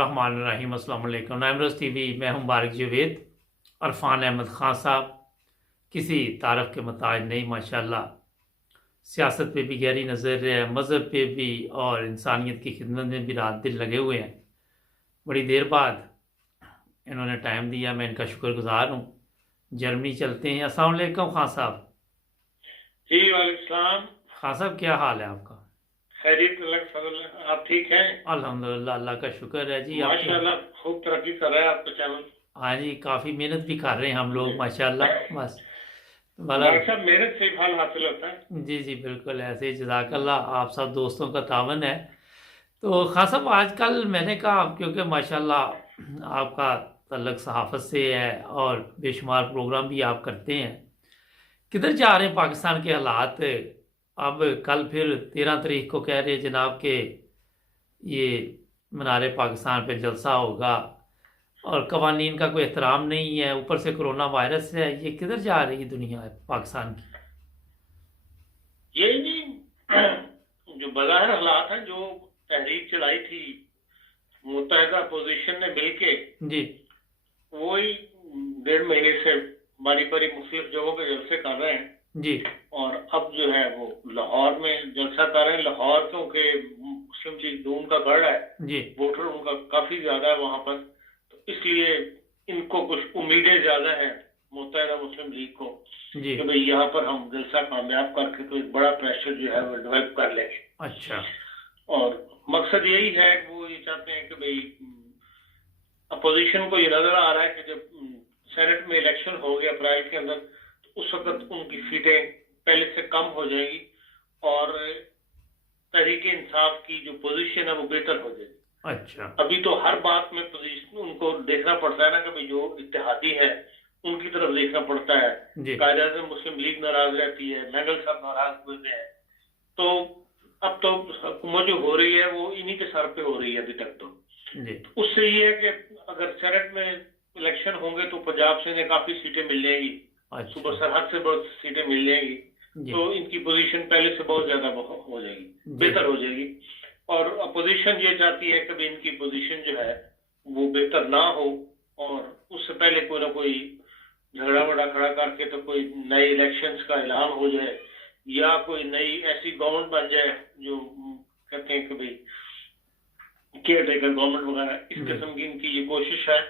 रहमान अस्सलाम वालेकुम। नाइमरोज़ टीवी, मैं हूं मुबारक जावेद। अरफान अहमद खान साहब किसी तारफ़ के मोहताज नहीं, माशाअल्लाह। सियासत पे भी गहरी नज़र है, मज़हब पे भी और इंसानियत की खिदमत में भी रात दिन लगे हुए हैं। बड़ी देर बाद इन्होंने टाइम दिया, मैं इनका शुक्रगुजार हूँ। जर्मनी चलते हैं। अस्सलाम वालेकुम खान साहब। जी वालेकुम सलाम। खान साहब, क्या हाल है आपका? खैरियत अल्लाह का फजल है। आप ठीक हैं? अल्हम्दुलिल्लाह, अल्लाह का शुक्र है जी। आपके माशाल्लाह खूब तरक्की कर रहा है आपका चैनल। हाँ जी, काफ़ी मेहनत भी कर रहे हैं हम जी। लोग, माशाअल्लाह। बस मुबारक मतलब साहब, मेहनत से ही फल हासिल होता है। जी जी, बिल्कुल ऐसे ही। जज़ाकल्लाह, आप सब दोस्तों का तावन है। तो खान साहब, आजकल मैंने कहा, क्योंकि माशाल्लाह आपका तल्लक सहाफ़त से है और बेशुमार प्रोग्राम भी आप करते हैं, किधर जा रहे हैं पाकिस्तान के हालात? अब कल फिर 13 तारीख को कह रहे हैं जनाब के ये मीनार पाकिस्तान पे जलसा होगा और कवानीन का कोई एहतराम नहीं है, ऊपर से कोरोना वायरस है। ये किधर जा रही है दुनिया पाकिस्तान की? ये नहीं जो बाजार हालात हैं, जो तहरीक चलाई थी मुत्तहिदा अपोजिशन ने मिलके, जी वही 1.5 महीने से बारी बारी मुख्तलिफ जगहों पे जलसे कर रहे हैं। जी और अब जो है वो लाहौर में जलसा कर रहे हैं। लाहौर क्योंकि मुस्लिम लीग नून का गढ़ है, जी वोटर उनका काफी ज्यादा है वहां पर, तो इसलिए इनको कुछ उम्मीदें ज्यादा है मुत्तहिदा मुस्लिम लीग को जी। कि भाई यहाँ पर हम जलसा कामयाब करके तो एक बड़ा प्रेशर जो है वो डेवलप कर लेंगे। अच्छा। और मकसद यही है कि वो ये चाहते हैं कि भाई अपोजिशन को ये नजर आ रहा है कि जब सेनेट में इलेक्शन हो गया अप्रैल के अंदर, तो उस वक्त उनकी सीटें पहले से कम हो जाएगी और तहरीक इंसाफ की जो पोजीशन है वो बेहतर हो जाएगी। अच्छा। अभी तो हर बात में पोजीशन उनको देखना पड़ता है ना कि भाई जो इत्तेहादी है उनकी तरफ देखना पड़ता है। जी कायदे से मुस्लिम लीग नाराज रहती है, मैंगल साहब नाराज हुए हैं। तो अब तो हुकूमत जो हो रही है वो इन्हीं के सर पे हो रही है अभी तक। तो जी। उससे ये है कि अगर सेनेट में इलेक्शन होंगे तो पंजाब से इन्हें काफी सीटें मिल जाएंगी, अच्छा। सुबह सरहद से बहुत सीटें मिल जाएंगी, जी तो इनकी पोजीशन पहले से बहुत ज्यादा हो जाएगी, जी बेहतर हो जाएगी। और अपोजिशन ये चाहती है कि इनकी पोजीशन जो है वो बेहतर ना हो और उससे पहले कोई ना कोई झगड़ा वगड़ा खड़ा करके तो कोई नए इलेक्शंस का ऐलान हो जाए या कोई नई ऐसी गवर्नमेंट बन जाए जो कहते हैं कि भाई केयर टेकर गवर्नमेंट वगैरह, इस जी। किस्म की इनकी ये कोशिश है।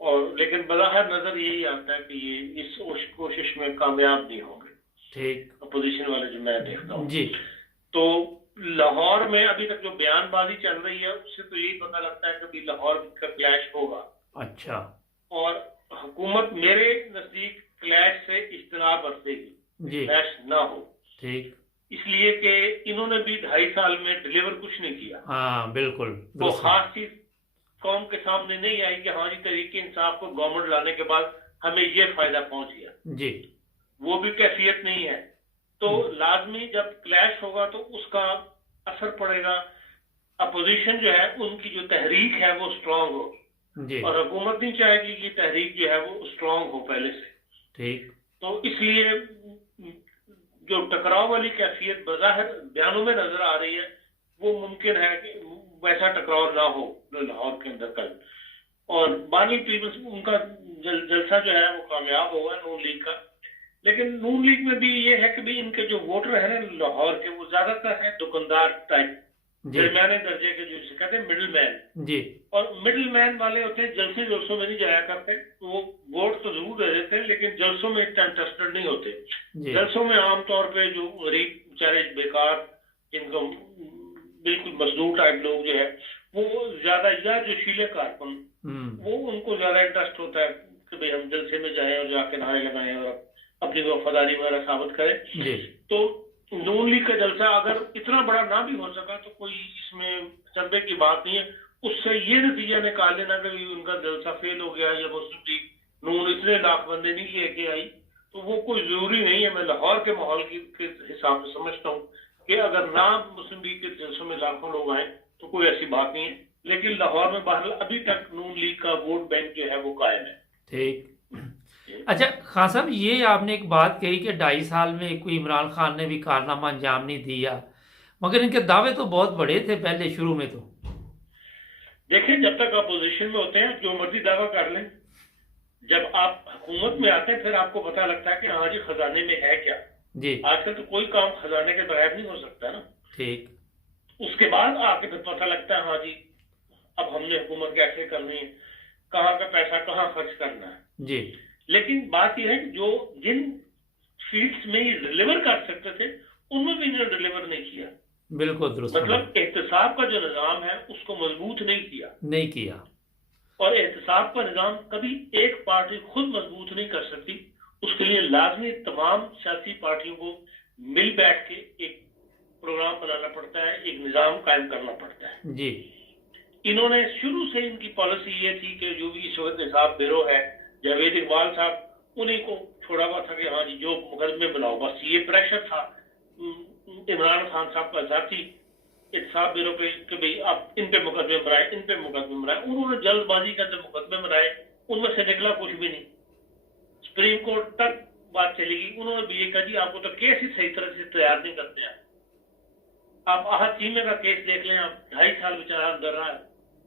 और लेकिन बज़ाहिर नजर यही आता है कि ये इस कोशिश में कामयाब नहीं होंगे ठीक। अपोजिशन वाले जो मैं देखता हूँ। जी तो लाहौर में अभी तक जो बयानबाजी चल रही है उससे तो यही पता लगता है कि अभी लाहौर का क्लैश होगा। अच्छा। और हुकूमत मेरे नजदीक क्लैश से इज्तनाब बरतेगी, जी क्लैश ना हो, ठीक। इसलिए कि इन्होंने भी 2.5 साल में डिलीवर कुछ नहीं किया। हाँ बिल्कुल तो दुरुस्त। खास चीज कौम के सामने नहीं आई कि हाँ जी तहरीक इंसाफ को गवर्नमेंट लाने के बाद हमें ये फायदा पहुंच गया, जी वो भी कैफियत नहीं है। तो लाजमी जब क्लैश होगा तो उसका असर पड़ेगा। अपोजिशन जो है उनकी जो तहरीक है वो स्ट्रांग हो, जी और हुकूमत नहीं चाहेगी कि तहरीक जो है वो स्ट्रांग हो पहले से। ठीक। तो इसलिए जो टकराव वाली कैफियत बज़ाहिर बयानों में नजर आ रही है वो मुमकिन है कि वैसा टकराव ना हो लाहौर के अंदर कल। और बानी पीपल्स उनका जलसा जो है वो कामयाब होगा नून लीग का। लेकिन नून लीग में भी ये है कि भाई इनके जो वोटर है ना लाहौर के, वो ज्यादातर है दुकानदार टाइप, जी दरमियाने दर्जे के, जिसे कहते हैं मिडिल मैन। जी और मिडिल मैन वाले होते हैं जलसे जलसों में नहीं जाया करते, तो वो वोट तो जरूर दे देते हैं लेकिन जलसों में इतना इंटरेस्टेड नहीं होते। जी जलसों में आमतौर पे जो गरीब बेचारे बेकार, जिनको बिल्कुल मजदूर टाइप लोग जो है वो ज्यादा, या जो शीले कारकुन, वो उनको ज्यादा इंटरेस्ट होता है कि भाई हम जलसे में जाएं और जाके नारे लगाएं और अपनी वफादारी वगैरह साबित करें। जी तो नून लीग का जलसा अगर इतना बड़ा ना भी हो सका तो कोई इसमें चंबे की बात नहीं है। उससे ये नतीजा निकाल लेना कि उनका जलसा फेल हो गया या मुस्लिम लीग नून इतने लाख बंदे नहीं लेके आई, तो वो कोई जरूरी नहीं है। मैं लाहौर के माहौल के हिसाब से समझता हूँ कि अगर ना मुस्लिम लीग के जलसों में लाखों लोग आए तो कोई ऐसी बात नहीं है। लेकिन लाहौर में बहरहाल अभी तक नून लीग का वोट बैंक जो है वो कायम है। ठीक। अच्छा खान साहब, ये आपने एक बात कही कि 2.5 साल में कोई इमरान खान ने भी कारनामा अंजाम नहीं दिया, मगर इनके दावे तो बहुत बड़े थे पहले शुरू में। तो देखिए, जब तक अपोजिशन में होते हैं जो मर्जी दावा कर लें, जब आप हुकूमत में आते हैं फिर आपको पता लगता है कि हाँ जी खजाने में है क्या। जी आजकल तो कोई काम खजाने के बगैर नहीं हो सकता ना। ठीक। उसके बाद आके फिर पता लगता है हाँ जी अब हमने हुकूमत कैसे करनी है, कहाँ का पैसा कहाँ खर्च करना है। जी लेकिन बात यह है कि जो जिन फील्ड्स में ये डिलीवर कर सकते थे उनमें भी इन्होंने डिलीवर नहीं किया। बिल्कुल दुरुस्त फरमाया। मतलब एहतसाब का जो निज़ाम है उसको मजबूत नहीं किया, नहीं किया। और एहतसाब का निज़ाम कभी एक पार्टी खुद मजबूत नहीं कर सकती। उसके लिए लाजमी तमाम सियासी पार्टियों को मिल बैठ के एक प्रोग्राम बनाना पड़ता है, एक निज़ाम कायम करना पड़ता है। जी इन्होंने शुरू से इनकी पॉलिसी ये थी कि जो भी इस वक्त निसाब ब्यूरो है, जावेद इकबाल साहब उन्हीं को छोड़ा हुआ था कि हाँ जी जो मुकदमे बनाओ, बस ये प्रेशर था इमरान खान साहब का जाती इंसाफ ब्यूरो पे कि भाई आप इन पे मुकदमे बनाए, इन पे मुकदमे बनाए। उन्होंने जल्दबाजी के अंदर मुकदमे बनाए, उनमें से निकला कुछ भी नहीं। सुप्रीम कोर्ट तक बात चलेगी, उन्होंने भी ये कहा जी आपको तो केस ही सही तरह से तैयार नहीं करते हैं। आप आहत चीमे का केस देख लें, आप 2.5 साल बेचारा अंदर रहा है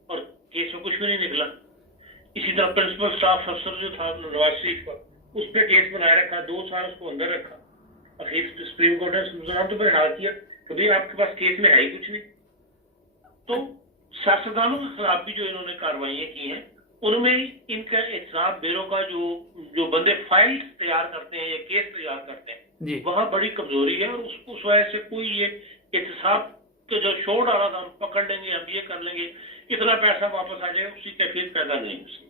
और केस में कुछ भी नहीं निकला। इसी तरह प्रिंसिपल स्टाफ अफसर जो था नवाज शरीफ का, उस पर केस बनाए रखा, 2 साल उसको अंदर रखा। आखिर सुप्रीम कोर्ट ने तो बहाल किया तो भाई आपके पास केस में है ही कुछ नहीं। तो सियासतदानों के खिलाफ भी जो इन्होंने कार्रवाइयां की हैं उनमें इनका एहतसाब ब्यूरो का जो जो बंदे फाइल्स तैयार करते हैं या केस तैयार करते जी। हैं वहां बड़ी कमजोरी है। और उस वजह से कोई ये एहतसाब का जो शोर डाला था हम पकड़ लेंगे, हम ये कर लेंगे, इतना पैसा वापस आ जाएगा, उसकी कैफियत पैदा नहीं उसकी।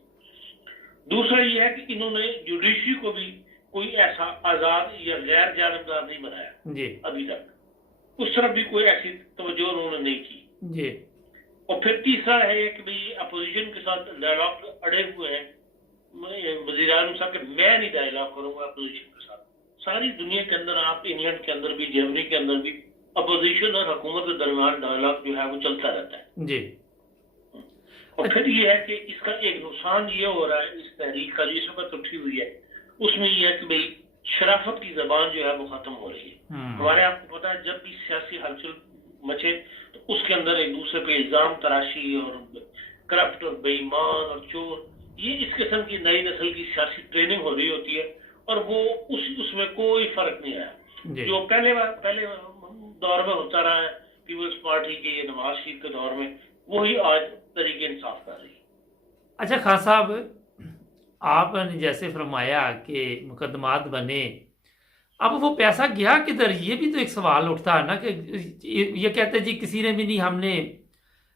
दूसरा ये है कि इन्होंने जुडिशरी को भी कोई ऐसा आजाद या गैर जानबदार नहीं बनाया जी अभी तक, उस तरफ भी कोई ऐसी तवज्जो उन्होंने नहीं की। जी। और फिर तीसरा है कि भाई अपोजिशन के साथ डायलॉग अड़े हुए हैं वज़ीर आज़म साहब के, मैं नहीं डायलॉग करूंगा अपोजिशन के साथ। सारी दुनिया के अंदर, आप इंग्लैंड के अंदर भी, जर्मनी के अंदर भी अपोजिशन और हुकूमत के दरमियान डायलॉग जो है वो चलता रहता है जी। और फिर ये है कि इसका एक नुकसान ये हो रहा है इस तहरीक का जो इस वक्त उठी हुई है, उसमें ये है कि भाई शराफत की जबान जो है वो खत्म हो रही है। हमारे आपको पता है जब भी सियासी हलचल मचे तो उसके अंदर एक दूसरे पे इल्जाम तराशी और करप्ट और बेईमान और चोर, ये इस किस्म की नई नस्ल की सियासी ट्रेनिंग हो रही होती है और वो उसमें कोई फर्क नहीं आया। जो पहले दौर में होता रहा है पीपल्स पार्टी के नवाज शरीफ के दौर में, वही आज तरीके इंसाफ कर रही है। अच्छा खान साहब, आपने जैसे फरमाया कि मुकदमात बने, अब वो पैसा गया किधर, ये भी तो एक सवाल उठता है ना कि ये कहते जी किसी ने भी नहीं, हमने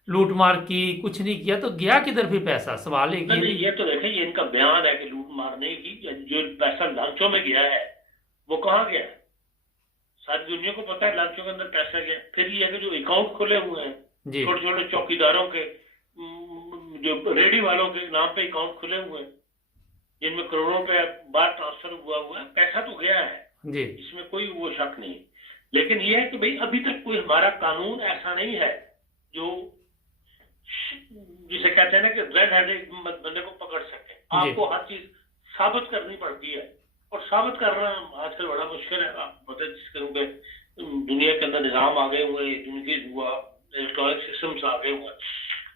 लूट मार की, कुछ नहीं किया, तो गया किधर फिर पैसा? सवाल एक ये तो देखें, ये इनका बयान है कि लूट मारने की, जो पैसा लांचों में गया है वो कहाँ गया? सारी दुनिया को पता है लांचों के अंदर पैसा गया। फिर ये है कि जो अकाउंट खुले हुए हैं छोटे छोटे चौकीदारों के, जो रेडी वालों के नाम पे अकाउंट खुले हुए हैं जिनमें करोड़ों रुपए बार ट्रांसफर हुआ है, पैसा तो गया है जी। इसमें कोई वो शक नहीं। लेकिन ये है कि भाई अभी तक कोई हमारा कानून ऐसा नहीं है जो जिसे कहते हैं ना कि रेड हैंडेड बंदे को पकड़ सके। आपको हर चीज साबित करनी पड़ती है और साबित करना आजकल बड़ा मुश्किल है। आप पता है जिस तरह के दुनिया के अंदर निजाम आ गए हुए, दुनिया हुआ, इलेक्ट्रॉनिक सिस्टम्स आ गए हुए,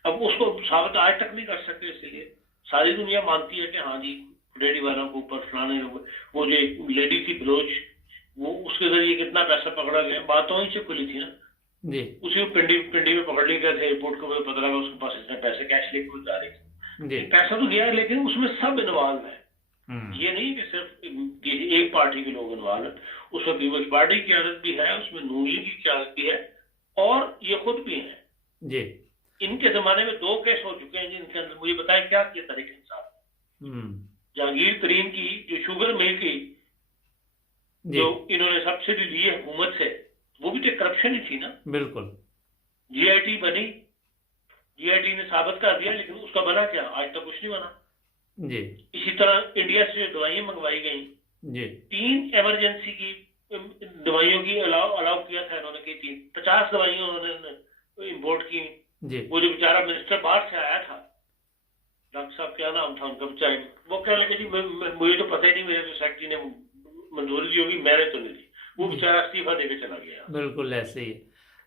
अब उसको साबित आज तक नहीं कर सकते। इसलिए सारी दुनिया मानती है कि हाँ जी रेडी वालों के ऊपर फलाने, वो जो एक लेडी थी बलोच, वो उसके जरिए कितना पैसा पकड़ा गया, बात तो वहीं से खुली थी ना जी। उसी को पिंडी में पकड़ लिया गया था एयरपोर्ट को, पता लगा उसके पास इतने पैसे कैश लेके जा रहे। पैसा तो गया है लेकिन उसमें सब इन्वॉल्व है। ये नहीं कि सिर्फ एक पार्टी के लोग इन्वॉल्व है, उसमें पीपल्स पार्टी की आदत भी है, उसमें नून लीग की आदत भी है और ये खुद भी है जी। इनके जमाने में 2 केस हो चुके हैं जिनके अंदर मुझे बताया क्या किया तरीके इंसाफ। जहांगीर तरीन की जो शुगर मिल की जो इन्होंने सब्सिडी ली है हुकूमत से, वो भी तो करप्शन ही थी ना। बिल्कुल। जीआईटी बनी, जीआईटी ने साबित कर दिया, लेकिन उसका बना क्या? आज तक कुछ नहीं बना जी। इसी तरह इंडिया से दवाइयां मंगवाई गई जी, 3 इमरजेंसी की दवाइयों की अलाउ किया था इन्होंने, 50 दवाइयां उन्होंने इम्पोर्ट की जी। वो जो बेचारा मिनिस्टर बाहर से आया था, डॉक्टर साहब क्या नाम था उनका बेचारे, वो कह लगे जी मुझे तो पता ही नहीं, मेरे सेक्रेटरी ने मंजूरी दी होगी, मैंने तो नहीं दी। वो बेचारा इस्तीफा देकर चला गया। बिल्कुल ऐसे ही।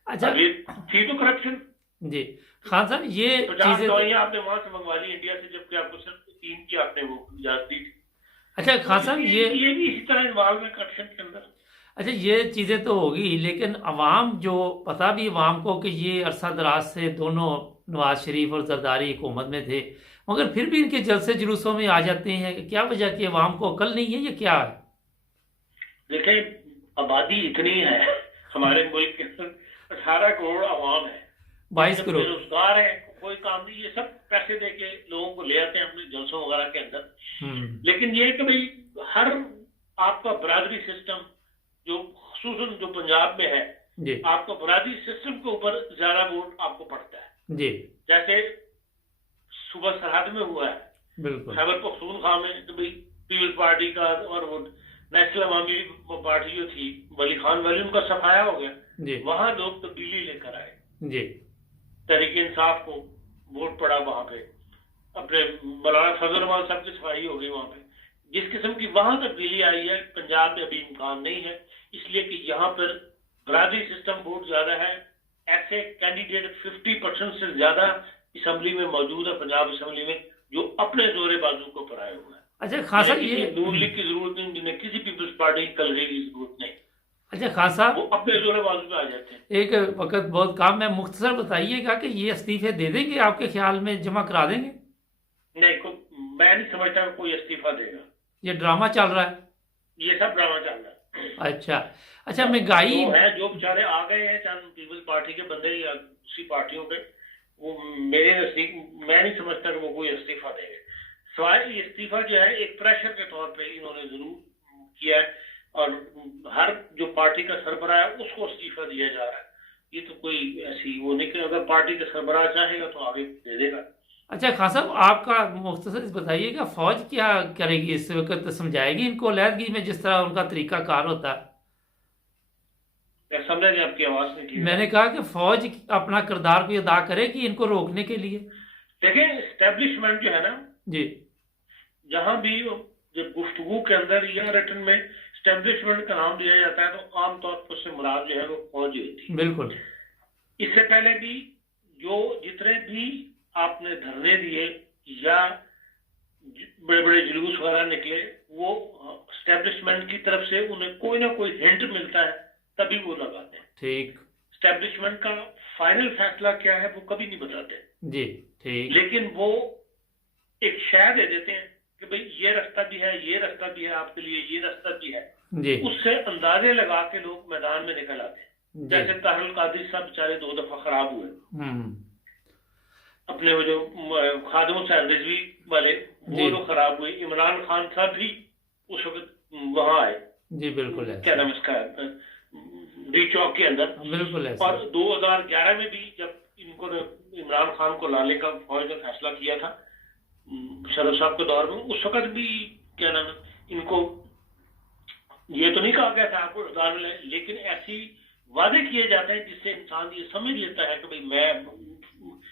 अच्छा ये थी तो करप्शन। जी खान साहब ये 50 चीज़ें दवाइयाँ आपने वहां से मंगवा ली इंडिया से, जबकि आपको सिर्फ 3 की आपने वो इजाजत दी थी। अच्छा तो खान साहब ये भी इसी तरह इन्वॉल्व है करप्शन के अंदर। अच्छा ये चीज़ें तो होगी, लेकिन अवाम जो पता भी अवाम को कि ये अरसा दराज से दोनों नवाज शरीफ और जरदारी हुकूमत में थे, मगर फिर भी इनके जलसे जुलूसों में आ जाते हैं। क्या वजह कि अवाम को अकल नहीं है, ये क्या है? देखें, आबादी इतनी है हमारे मुल्क के अंदर, 18 करोड़ आवाम है, 22 सब करोड़ बेरोजगार है, कोई काम नहीं, ये सब पैसे दे के लोगों को ले आते हैं अपने जलसों वगैरह के अंदर। लेकिन ये है कि भाई हर आपका बरादरी सिस्टम जो खुसूसन जो पंजाब में है, जी आपका बरादरी सिस्टम के ऊपर ज्यादा वोट आपको पड़ता है। जी जैसे सुबह सरहद में हुआ है, बिल्कुल खैबर पख्तूनख्वा में, तो भाई पीपल्स पार्टी का और वो नेशनल अवामी पार्टी जो थी वली खान वली, उनका सफाया हो गया। जी वहां लोग तब्दीली लेकर आए, जी तहरीक इंसाफ को वोट पड़ा वहां पे, अपने मौलाना फजल रहमान साहब की सफाई हो गई वहां पे। जिस किस्म की वहां तब्दीली आई है, पंजाब में अभी इम्कान नहीं है, इसलिए कि यहाँ पर बरादरी सिस्टम वोट ज्यादा है। ऐसे कैंडिडेट 50% से ज्यादा असम्बली में मौजूद है, पंजाब असम्बली में, जो अपने जोरे बाजू को पर आए हुए हैं। अच्छा खान साहब जिन्हें ये किसी नून लीग की जरूरत नहीं, जिन्हें किसी पीपल्स पार्टी की कलगे की जरूरत नहीं, अच्छा खान साहब वो अपने जोरे बाजू पे आ जाते हैं। एक वक्त बहुत काम है, मुख्तसर बताइएगा कि ये इस्तीफे दे देंगे, आपके ख्याल में जमा करा देंगे? नहीं, मैं नहीं समझता कि कोई इस्तीफा देगा। ये ड्रामा चल रहा है। ये सब ड्रामा चल रहा है। अच्छा अच्छा महंगाई जो है, जो बेचारे आ गए हैं चंद पीपल्स पार्टी के बंदे या दूसरी पार्टियों के, वो मेरे नजदीक मैं नहीं समझता कि वो कोई इस्तीफा देंगे। सवाल ये इस्तीफा जो है एक प्रेशर के तौर पे इन्होंने जरूर किया है, और हर जो पार्टी का सरबराह है उसको इस्तीफा दिया जा रहा है। ये तो कोई ऐसी वो नहीं कि अगर पार्टी का सरबराह चाहेगा तो आगे दे देगा। अच्छा खान साहब आपका मुख्तसर बताइएगा, फौज क्या करेगी इस वक्त? समझाएगी इनको अलहदगी में जिस तरह उनका तरीका कार होता है? मैं समझा नहीं, आपकी आवाज नहीं क्लियर। मैंने कहा कि फौज अपना किरदार भी अदा करेगी इनको रोकने के लिए। देखिए, एस्टेब्लिशमेंट जो है ना जी जहां भी जब गुफ्तगू के अंदर या रिटन में एस्टेब्लिशमेंट का नाम लिया जाता है तो आमतौर पर उससे मुराद जो है वो फौज ही होती है। बिल्कुल। इससे पहले भी जो जितने भी आपने धरने दिए या बड़े बड़े जुलूस वगैरह निकले, वो एस्टेब्लिशमेंट की तरफ से उन्हें कोई ना कोई हिंट मिलता है तभी वो लगाते हैं। ठीक। एस्टेब्लिशमेंट का फाइनल फैसला क्या है वो कभी नहीं बताते जी ठीक। लेकिन वो एक शय दे देते हैं कि भाई ये रास्ता भी है, ये रास्ता भी है आपके लिए, ये रास्ता भी है। जी उससे अंदाजे लगा के लोग मैदान में निकल आते हैं। जी जैसे तारुल कादिर साहब बेचारे 2 दफा खराब हुए, हम्म अपने वो जो खादिम हुसैन रिजवी वाले, जी। वो लोग खराब हुए। इमरान खान साहब भी उस वक्त वहां आए, जी बिल्कुल है, क्या नाम इसका, डी चौक के अंदर। बिल्कुल है और सर। 2011 में भी जब इनको इमरान खान को लाने का फौज ने फैसला किया था शरफ साहब के दौर में, उस वक्त भी क्या नाम है, इनको ये तो नहीं कहा गया था आपको दान ले, लेकिन ऐसी वादे किए जाते हैं जिससे इंसान ये समझ लेता है कि भाई मैं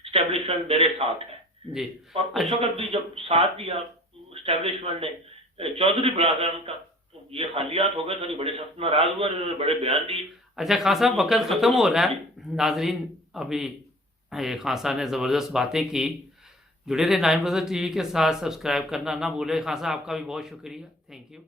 एस्टेब्लिशमेंट मेरे साथ है। जी और उस वक्त भी जब साथ दिया एस्टेब्लिशमेंट ने चौधरी बरादरान का, तो ये खालियात हो गए, थोड़ी बड़े सख्त नाराज हुए, उन्होंने बड़े बयान दिए। अच्छा खान साहब वक्त ख़त्म हो रहा है। नाजरीन अभी खान साहब ने ज़बरदस्त बातें की। जुड़े रहे 9 बजे टीवी के साथ, सब्सक्राइब करना ना भूले। खान साहब आपका भी बहुत शुक्रिया, थैंक यू।